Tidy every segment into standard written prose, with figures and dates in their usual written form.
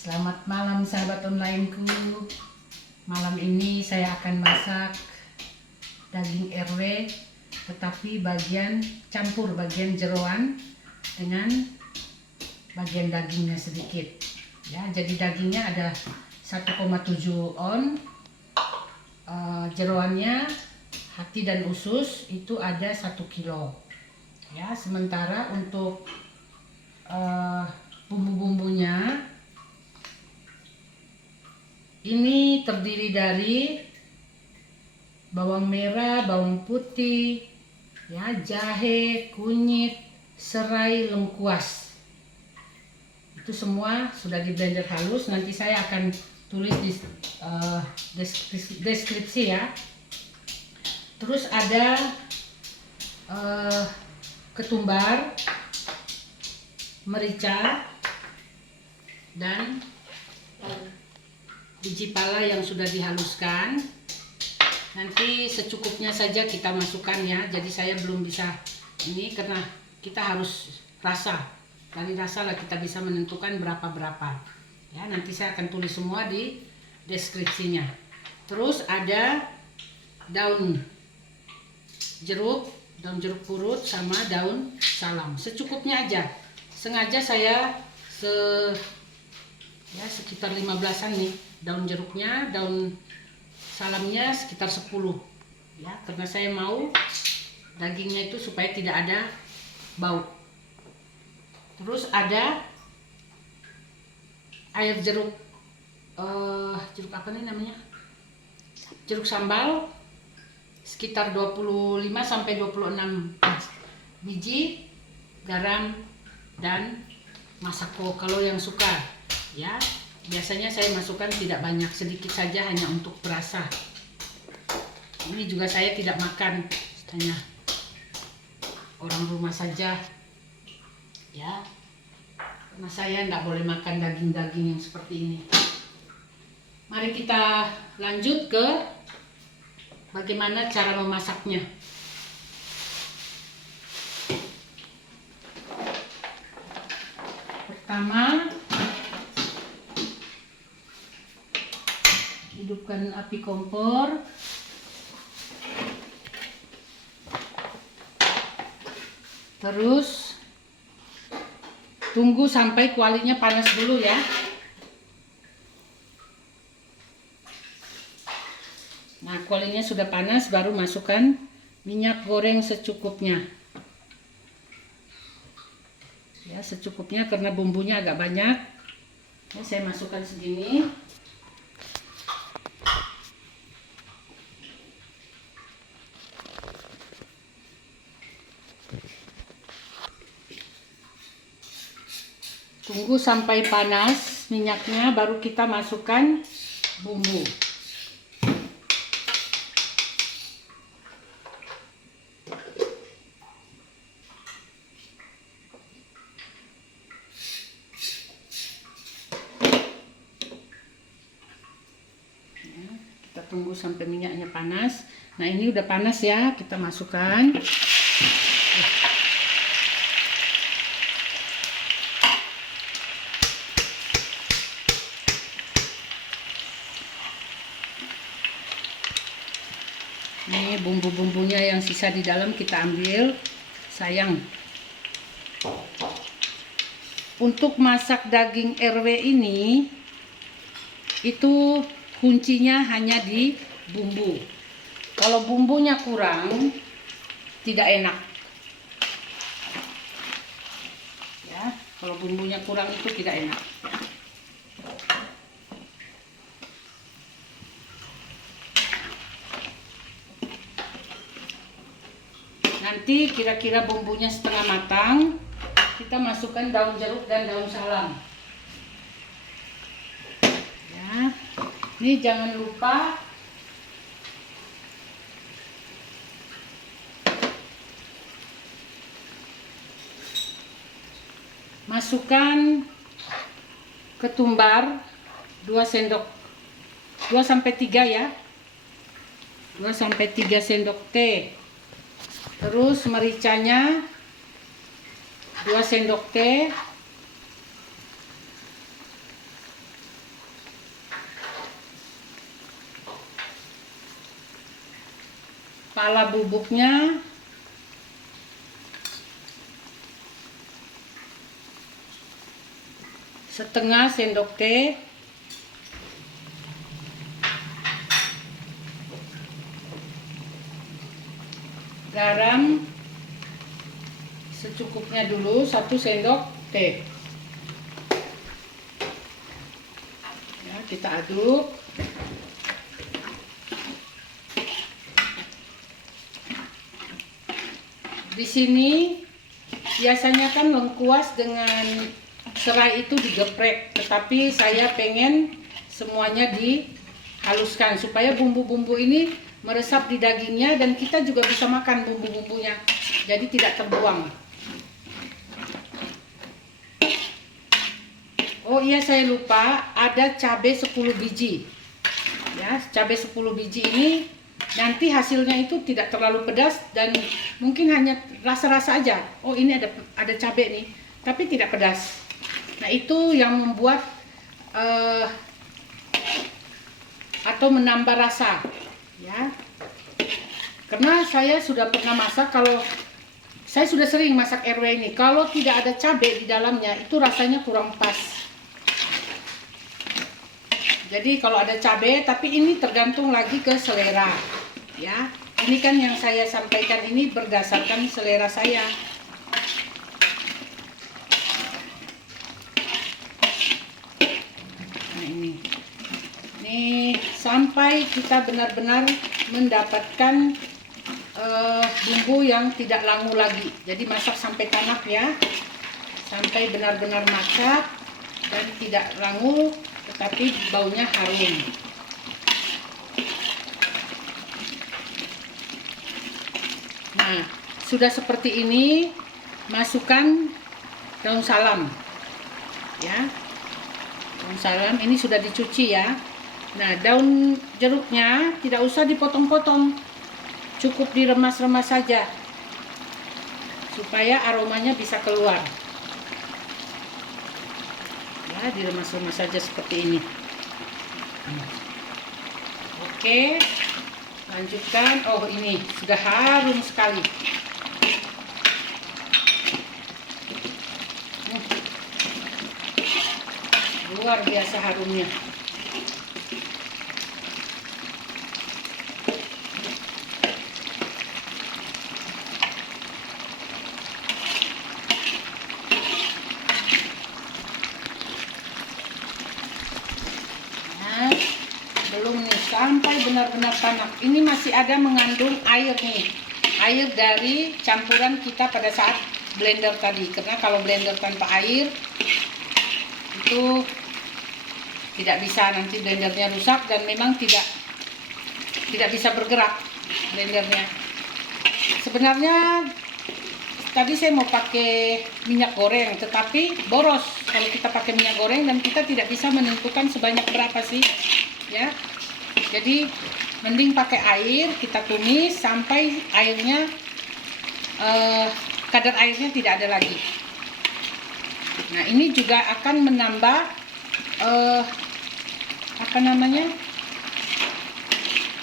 Selamat malam sahabat onlineku. Malam ini saya akan masak daging RW, tetapi bagian campur bagian jeroan dengan bagian dagingnya sedikit. Ya, jadi dagingnya ada 1,7 on, jeroannya hati dan usus itu ada 1 kilo. Ya, sementara untuk bumbu-bumbunya ini terdiri dari bawang merah, bawang putih, ya, jahe, kunyit, serai, lengkuas. Itu semua sudah di blender halus. Nanti saya akan tulis di deskripsi ya. Terus ada ketumbar, merica, dan biji pala yang sudah dihaluskan. Nanti secukupnya saja kita masukkan ya. Jadi saya belum bisa ini karena kita harus rasa. Dari rasa lah kita bisa menentukan berapa-berapa. Ya, nanti saya akan tulis semua di deskripsinya. Terus ada daun jeruk purut sama daun salam. Secukupnya aja. Sengaja saya sekitar 15-an nih. Daun jeruknya, daun salamnya sekitar 10 ya, karena saya mau dagingnya itu supaya tidak ada bau. Terus ada air jeruk apa nih namanya, jeruk sambal sekitar 25 sampai 26 biji, garam dan masako kalau yang suka ya. Biasanya saya masukkan tidak banyak, sedikit saja hanya untuk perasa. Ini juga saya tidak makan, hanya orang rumah saja ya, karena saya tidak boleh makan daging-daging yang seperti ini. Mari kita lanjut ke bagaimana cara memasaknya. Pertama, hidupkan api kompor. Terus tunggu sampai kualinya panas dulu ya. Nah, kualinya sudah panas, baru masukkan minyak goreng secukupnya. Ya, secukupnya karena bumbunya agak banyak. Ya, saya masukkan segini. Tunggu sampai panas minyaknya, baru kita masukkan bumbu. Kita tunggu sampai minyaknya panas. Nah, ini udah panas ya, kita masukkan. Ini bumbu-bumbunya yang sisa di dalam kita ambil. Sayang. Untuk masak daging RW ini, itu kuncinya hanya di bumbu. Kalau bumbunya kurang, tidak enak. Ya, kalau bumbunya kurang itu tidak enak. Nanti kira-kira bumbunya setengah matang, kita masukkan daun jeruk dan daun salam. Ya, ini jangan lupa masukkan ketumbar 2 sampai 3 ya. 2 sampai 3 sendok teh. Terus mericanya 2 sendok teh. Pala bubuknya setengah sendok teh. Garam secukupnya dulu, 1 sendok teh. Ya, kita aduk. Di sini biasanya kan lengkuas dengan serai itu digeprek, tetapi saya pengen semuanya dihaluskan supaya bumbu-bumbu ini meresap di dagingnya dan kita juga bisa makan bumbu-bumbunya, jadi tidak terbuang. Oh iya, saya lupa, ada cabai 10 biji ya. Cabai 10 biji ini nanti hasilnya itu tidak terlalu pedas dan mungkin hanya rasa-rasa aja. Oh, ini ada cabai nih, tapi tidak pedas. Nah, itu yang membuat atau menambah rasa ya. Karena saya sudah pernah masak, kalau saya sudah sering masak RW ini, kalau tidak ada cabai di dalamnya itu rasanya kurang pas. Jadi kalau ada cabai, tapi ini tergantung lagi ke selera ya. Ini kan yang saya sampaikan ini berdasarkan selera saya. Nah, ini sampai kita benar-benar mendapatkan bumbu yang tidak langu lagi. Jadi masak sampai tanak ya, sampai benar-benar masak dan tidak langu, tetapi baunya harum. Nah, sudah seperti ini, masukkan daun salam ya. Daun salam ini sudah dicuci ya. Nah, daun jeruknya tidak usah dipotong-potong, cukup diremas-remas saja supaya aromanya bisa keluar ya. Diremas-remas saja seperti ini. Oke, lanjutkan. Oh, ini sudah harum sekali. Luar biasa harumnya. Belum nih, sampai benar-benar tanak. Ini masih ada mengandung air nih, air dari campuran kita pada saat blender tadi. Karena kalau blender tanpa air itu tidak bisa, nanti blendernya rusak dan memang tidak bisa bergerak blendernya. Sebenarnya tadi saya mau pakai minyak goreng, tetapi boros kalau kita pakai minyak goreng dan kita tidak bisa menentukan sebanyak berapa sih ya. Jadi mending pakai air, kita tumis sampai airnya kadar airnya tidak ada lagi. Nah, ini juga akan menambah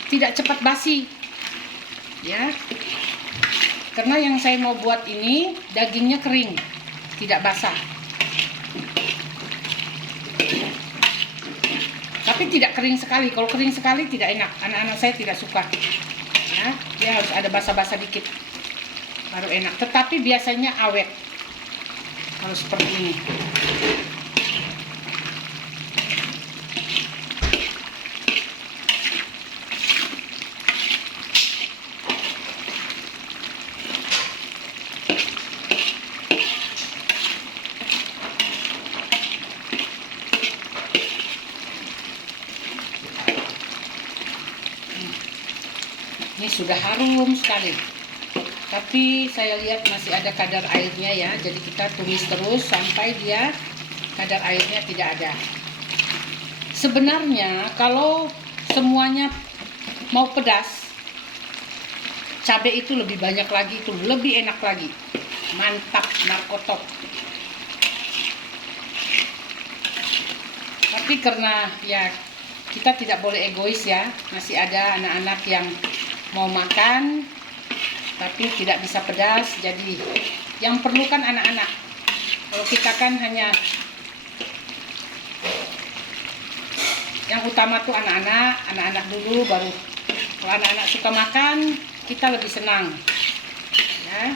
tidak cepat basi ya. Karena yang saya mau buat ini dagingnya kering, tidak basah. Tapi tidak kering sekali. Kalau kering sekali tidak enak. Anak-anak saya tidak suka. Ya, dia harus ada basah-basah dikit baru enak. Tetapi biasanya awet kalau seperti ini. Ini sudah harum sekali, tapi saya lihat masih ada kadar airnya ya. Jadi kita tumis terus sampai dia kadar airnya tidak ada. Sebenarnya kalau semuanya mau pedas, cabai itu lebih banyak lagi, itu lebih enak lagi. Mantap, narkotok. Tapi karena ya kita tidak boleh egois ya, masih ada anak-anak yang mau makan tapi tidak bisa pedas. Jadi yang perlu kan anak-anak. Kalau kita kan hanya yang utama tuh anak-anak dulu, baru kalau anak-anak suka makan kita lebih senang ya.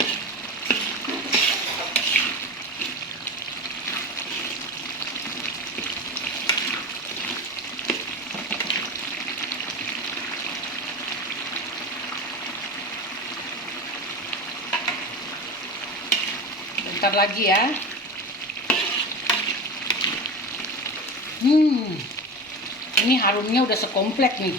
Bentar lagi ya. Ini harumnya udah sekomplek nih.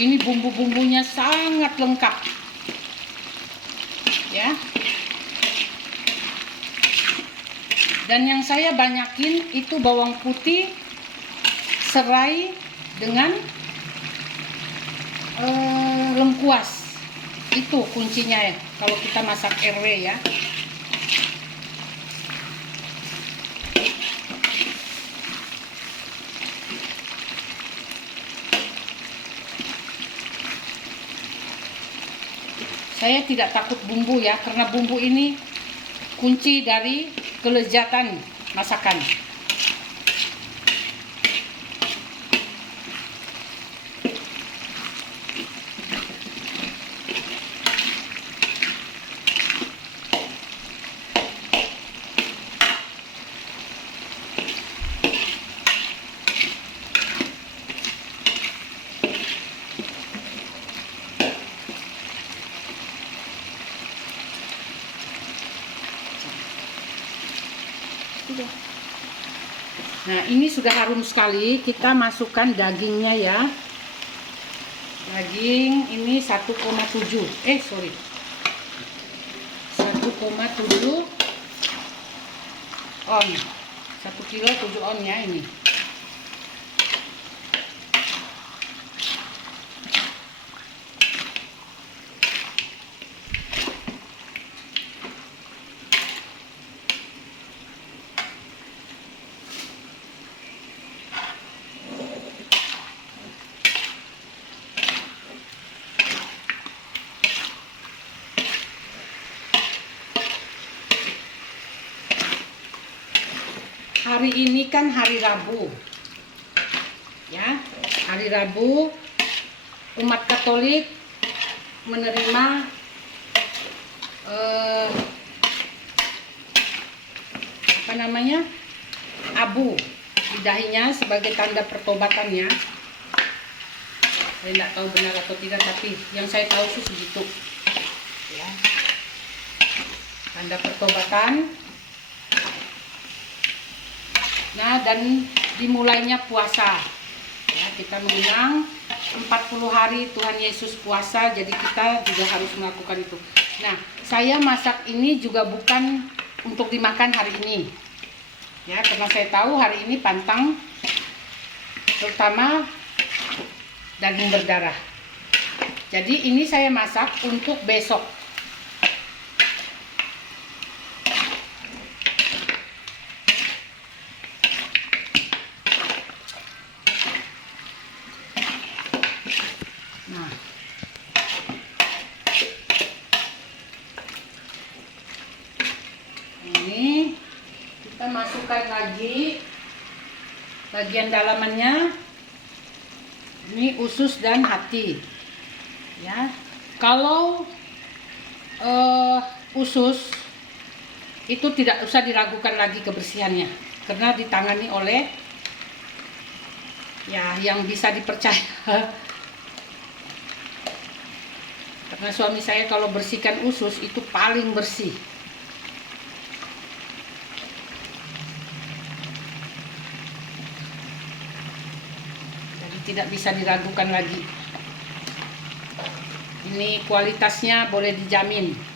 Ini bumbu-bumbunya sangat lengkap. Ya. Dan yang saya banyakin itu bawang putih, serai dengan lengkuas. Itu kuncinya ya kalau kita masak RW ya. Saya tidak takut bumbu ya, karena bumbu ini kunci dari kelezatan masakan. Nah, ini sudah harum sekali. Kita masukkan dagingnya ya. Daging ini 1,7 1,7 on. 1 kilo 7 on ya ini. Hari ini kan hari Rabu ya, hari Rabu umat Katolik menerima abu di dahinya sebagai tanda pertobatannya. Saya tidak tahu benar atau tidak, tapi yang saya tahu sih segitu ya, tanda pertobatan. Nah, dan dimulainya puasa ya, kita mengenang 40 hari Tuhan Yesus puasa, jadi kita juga harus melakukan itu. Nah, saya masak ini juga bukan untuk dimakan hari ini ya, karena saya tahu hari ini pantang, terutama daging berdarah. Jadi ini saya masak untuk besok. Nah, ini kita masukkan lagi bagian dalamannya. Ini usus dan hati ya. Kalau usus itu tidak usah diragukan lagi kebersihannya, karena ditangani oleh ya yang bisa dipercaya. Karena suami saya kalau bersihkan usus itu paling bersih. Jadi tidak bisa diragukan lagi. Ini kualitasnya boleh dijamin.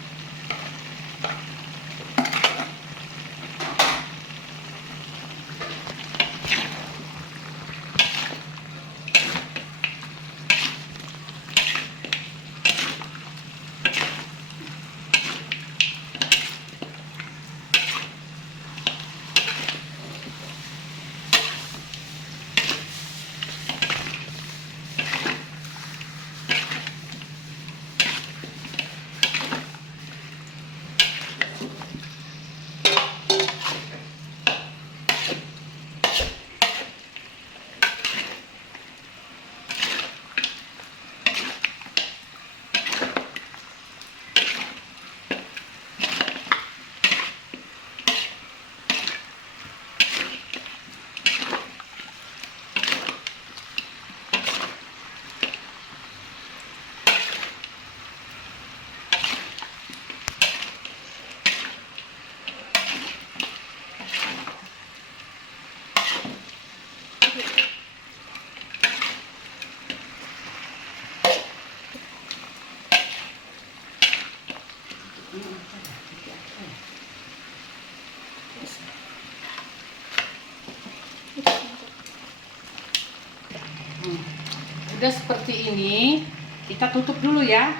sudah seperti ini, kita tutup dulu ya.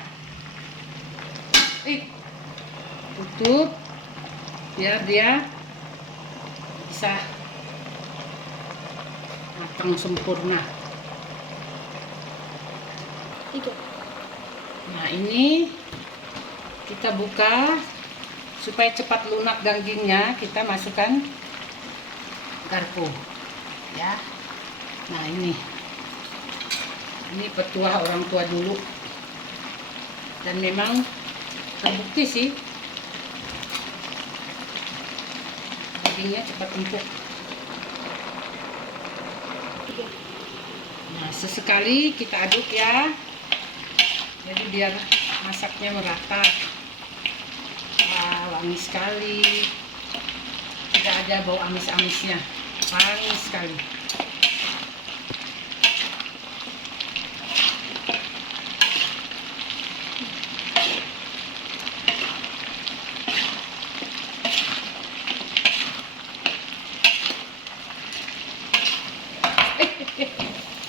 Tutup biar dia bisa matang sempurna. Nah, ini kita buka supaya cepat lunak dagingnya. Kita masukkan garpu ya. Nah, ini petua orang tua dulu, dan memang terbukti sih dagingnya cepat empuk. Nah, sesekali kita aduk ya, jadi biar masaknya merata. Wah, wangi sekali, tidak ada bau amis-amisnya, wangi sekali.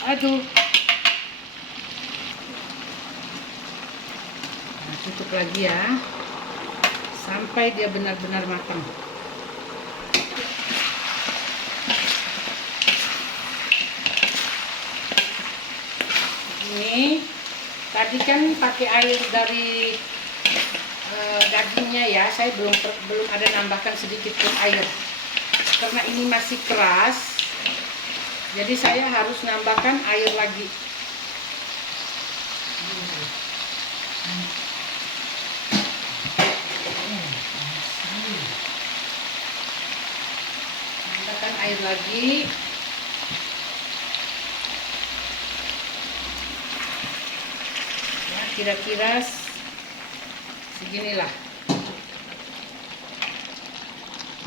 Aduh. Nah, tutup lagi ya sampai dia benar-benar matang. Ini tadi kan pakai air dari dagingnya ya, saya belum ada nambahkan sedikit pun air karena ini masih keras. Jadi saya harus nambahkan air lagi. Nambahkan air lagi. Ya, kira-kira seginilah.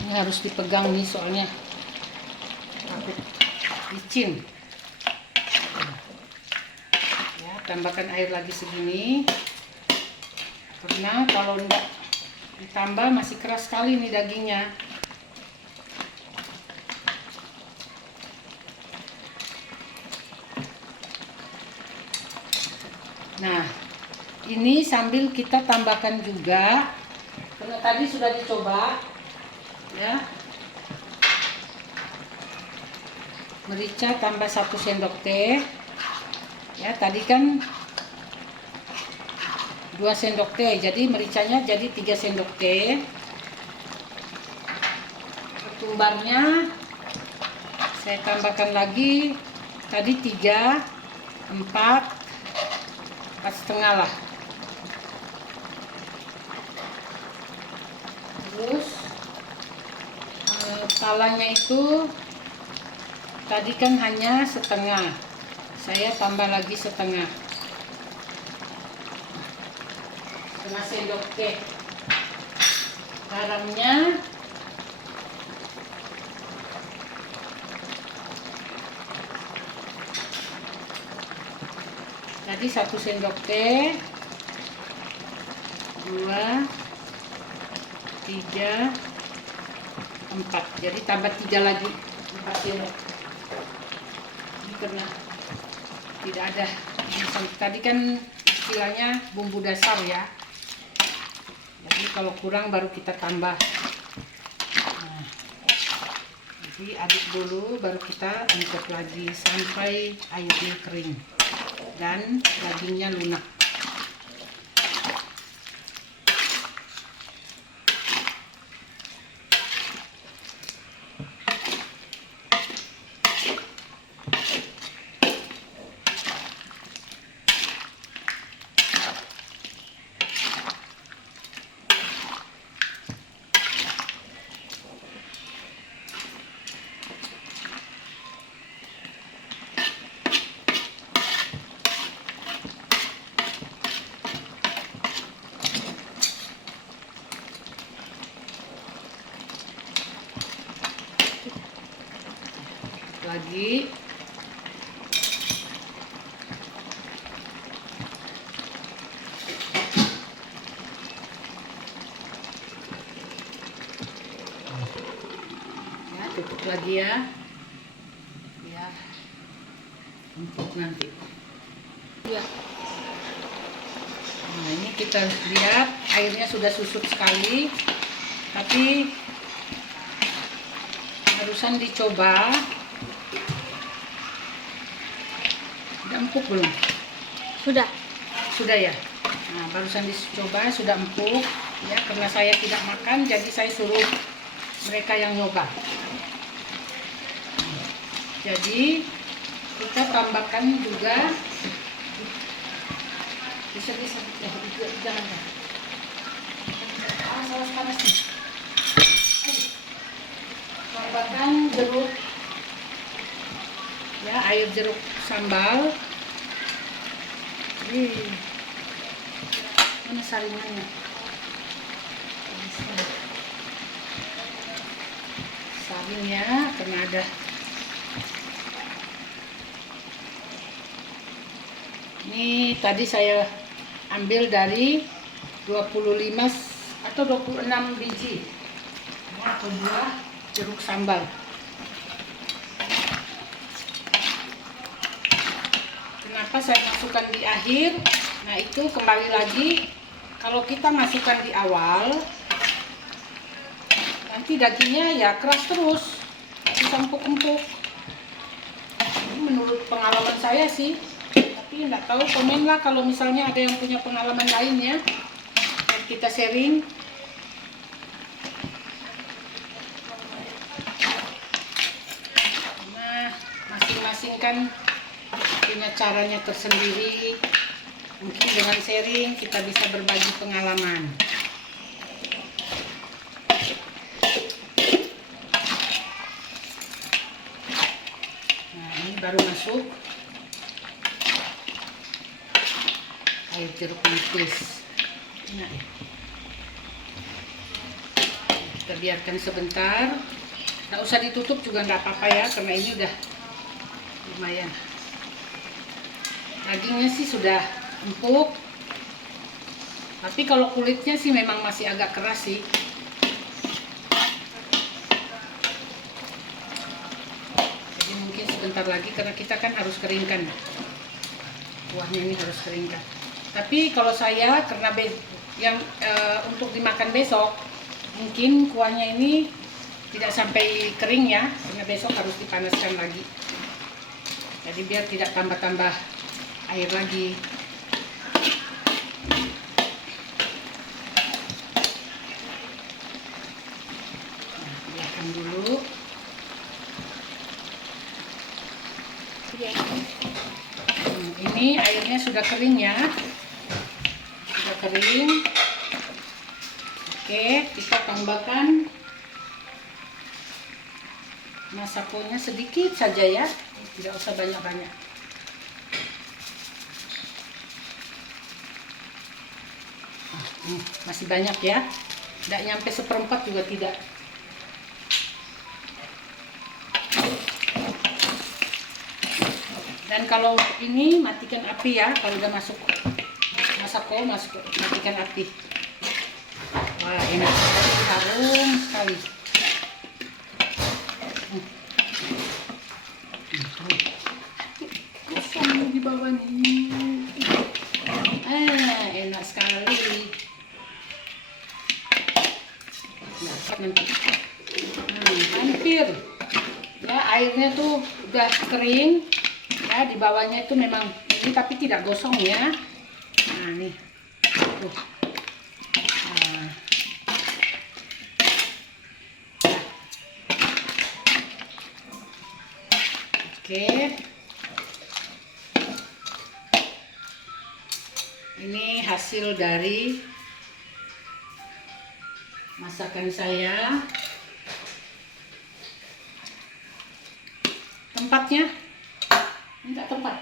Ini harus dipegang nih soalnya takut licin ya. Tambahkan air lagi segini karena kalau enggak ditambah masih keras sekali nih dagingnya. Nah, ini sambil kita tambahkan juga, karena tadi sudah dicoba ya, merica tambah 1 sendok teh ya. Tadi kan 2 sendok teh, jadi mericanya jadi 3 sendok teh. Ketumbarnya saya tambahkan lagi, tadi 3, 4 setengah lah. Terus palanya itu tadi kan hanya setengah, saya tambah lagi setengah sendok teh. Garamnya tadi 1 sendok teh, 2, 3, 4, jadi tambah 3 lagi, 4 sendok. Karena tidak ada, tadi kan istilahnya bumbu dasar ya, jadi kalau kurang baru kita tambah. Nah, jadi aduk dulu baru kita aduk lagi sampai airnya kering dan dagingnya lunak. Lagi ya, tutup lagi ya biar empuk nanti. Iya. Nah, ini kita lihat airnya sudah susut sekali, tapi barusan dicoba. Udah empuk belum? Sudah. Sudah ya. Nah, barusan dicoba sudah empuk ya, karena saya tidak makan jadi saya suruh mereka yang nyoba. Jadi kita tambahkan juga bisa ya, jangan ya. Saus panas nih. Tambahkan jeruk ya, air jeruk sambal. Mana saringannya? Saringnya karena ada. Ini tadi saya ambil dari 25 atau 26 biji atau buah jeruk sambal. Kenapa saya masukkan di akhir? Nah, itu kembali lagi, kalau kita masukkan di awal nanti dagingnya ya keras terus, bisa empuk-empuk. Ini menurut pengalaman saya sih, tapi nggak tahu, komen lah kalau misalnya ada yang punya pengalaman lainnya, dan kita sharing. Nah, masing-masing kan punya caranya tersendiri. Mungkin dengan sharing kita bisa berbagi pengalaman. Nah, ini baru masuk air jeruk nipis. Nah, kita biarkan sebentar. Nggak usah ditutup juga nggak apa-apa ya, karena ini udah lumayan. Dagingnya sih sudah empuk, tapi kalau kulitnya sih memang masih agak keras sih. Jadi mungkin sebentar lagi, karena kita kan harus keringkan kuahnya, ini harus keringkan. Tapi kalau saya karena untuk dimakan besok, mungkin kuahnya ini tidak sampai kering ya, karena besok harus dipanaskan lagi. Jadi biar tidak tambah-tambah air lagi. Biarkan dulu. Ini airnya sudah kering ya, sudah kering. Oke, kita tambahkan masakonya sedikit saja ya, tidak usah banyak-banyak. Masih banyak ya, tidak nyampe seperempat juga tidak. Dan kalau ini matikan api ya, kalau udah masuk masako, matikan api. Wah, enak sekali, harum sekali. Kosong di bawah nih. Enak sekali. Nanti hampir ya, airnya tuh udah kering ya, di bawahnya itu memang ini tapi tidak gosong ya. Nah, nih tuh. Nah. Oke, ini hasil dari masakan saya. Tempatnya minta tempat.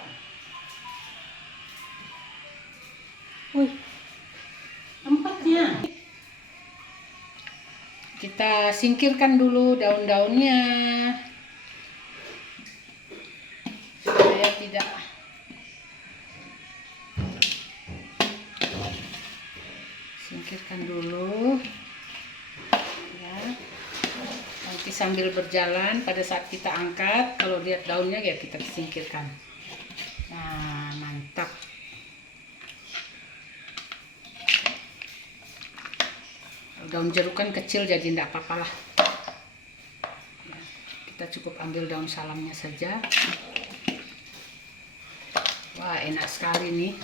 Wih, tempatnya kita singkirkan dulu daun-daunnya supaya tidak singkirkan dulu ya. Nanti sambil berjalan pada saat kita angkat, kalau lihat daunnya ya kita singkirkan. Nah, mantap. daun jeruk kan kecil jadi tidak apa-apa lah. Kita cukup ambil daun salamnya saja. Wah, enak sekali nih.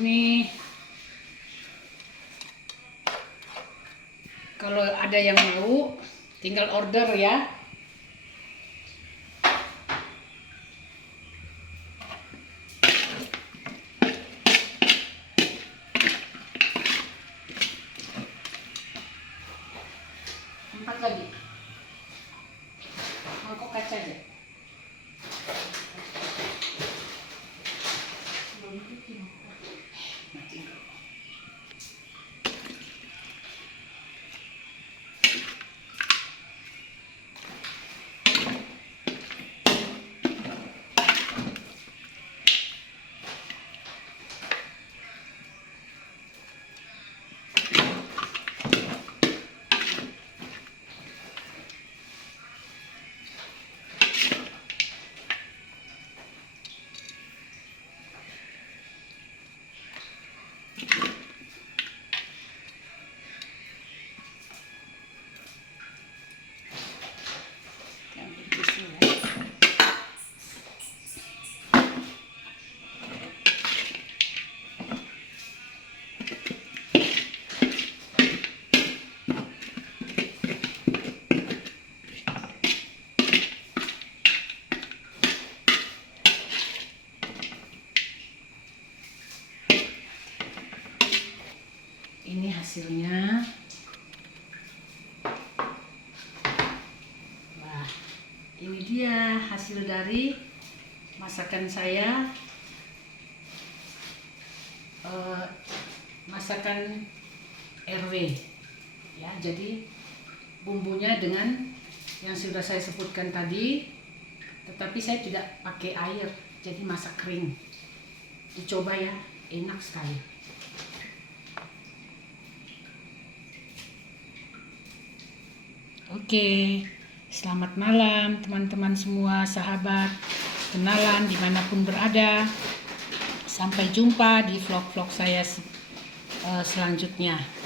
Ini kalau ada yang mau tinggal order ya. Empat lagi. Mangkok kaca aja. Ini hasilnya. Wah, ini dia hasil dari masakan saya. Masakan RW ya, jadi bumbunya dengan yang sudah saya sebutkan tadi, tetapi saya tidak pakai air, jadi masak kering. Dicoba ya, enak sekali. Oke, selamat malam teman-teman semua, sahabat, kenalan dimanapun berada. Sampai jumpa di vlog-vlog saya selanjutnya.